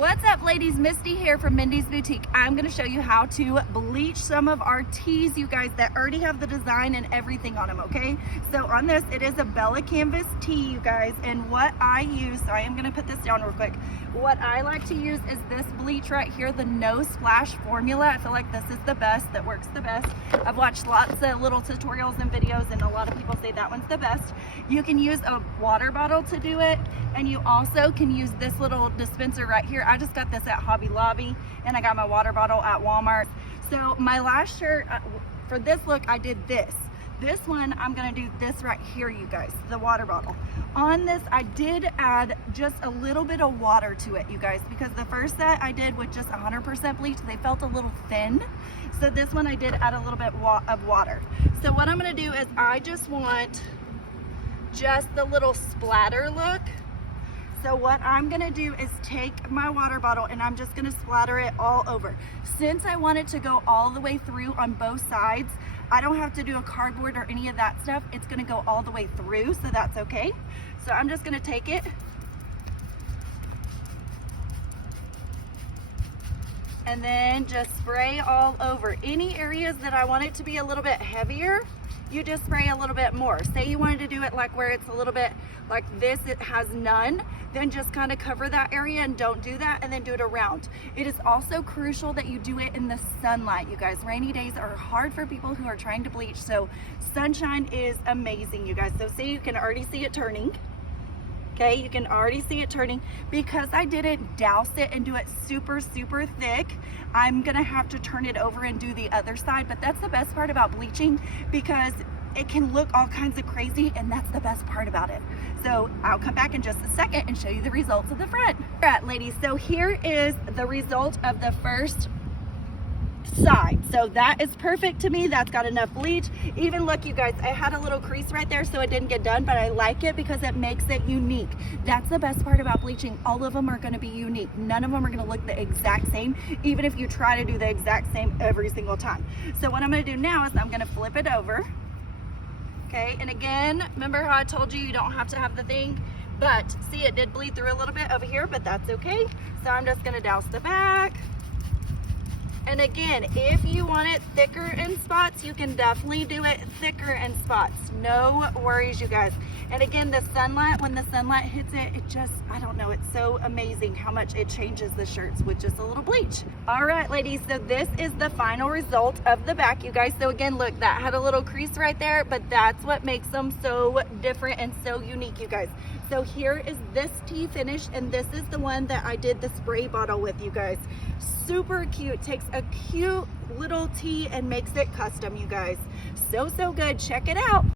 What's up, ladies? Misty here from Mindy's Boutique. I'm going to show you how to bleach some of our tees, you guys, that already have the design and everything on them, okay? So on this, it is a Bella Canvas tee, you guys, and what I use, so I am going to put this down real quick. What I like to use is this bleach right here, the no splash formula. I feel like this is the best, that works the best. I've watched lots of little tutorials and videos, and a lot of people say that one's the best. You can use a water bottle to do it, and you also can use this little dispenser right here. I just got this at Hobby Lobby, and I got my water bottle at Walmart. So my last shirt, for this look, I did this. This one, I'm gonna do this right here, you guys, the water bottle. On this, I did add just a little bit of water to it, you guys, because the first set I did with just 100% bleach, they felt a little thin. So this one I did add a little bit of water. So what I'm gonna do is I just want just the little splatter look. So what I'm gonna do is take my water bottle and I'm just gonna splatter it all over. Since I want it to go all the way through on both sides, I don't have to do a cardboard or any of that stuff. It's gonna go all the way through, so that's okay. So I'm just gonna take it and then just spray all over. Any areas that I want it to be a little bit heavier, you just spray a little bit more. Say you wanted to do it like where it's a little bit like this, it has none, then just kind of cover that area and don't do that, and then do it around. It is also crucial that you do it in the sunlight, you guys. Rainy days are hard for people who are trying to bleach, so sunshine is amazing, you guys. So see, you can already see it turning. Okay, you can already see it turning. Because I didn't douse it and do it super thick, I'm gonna have to turn it over and do the other side. But that's the best part about bleaching, because it can look all kinds of crazy, and that's the best part about it. So I'll come back in just a second and show you the results of the front. All right, ladies, so here is the result of the first side. So that is perfect to me. That's got enough bleach. Even look, you guys, I had a little crease right there, so it didn't get done, but I like it because it makes it unique. That's the best part about bleaching. All of them are going to be unique. None of them are going to look the exact same, even if you try to do the exact same every single time. So what I'm going to do now is I'm going to flip it over. Okay, and again, remember how I told you don't have to have the thing, but see, it did bleed through a little bit over here, but that's okay. So I'm just going to douse the back. And again, if you want it thicker in spots, you can definitely do it thicker in spots. No worries, you guys. And again, the sunlight, when the sunlight hits it, it just, I don't know, it's so amazing how much it changes the shirts with just a little bleach. All right, ladies, so this is the final result of the back, you guys. So again, look, that had a little crease right there, but that's what makes them so different and so unique, you guys. So here is this tee finish, and this is the one that I did the spray bottle with, you guys. Super cute. Takes a cute little tee and makes it custom, you guys. So good. Check it out.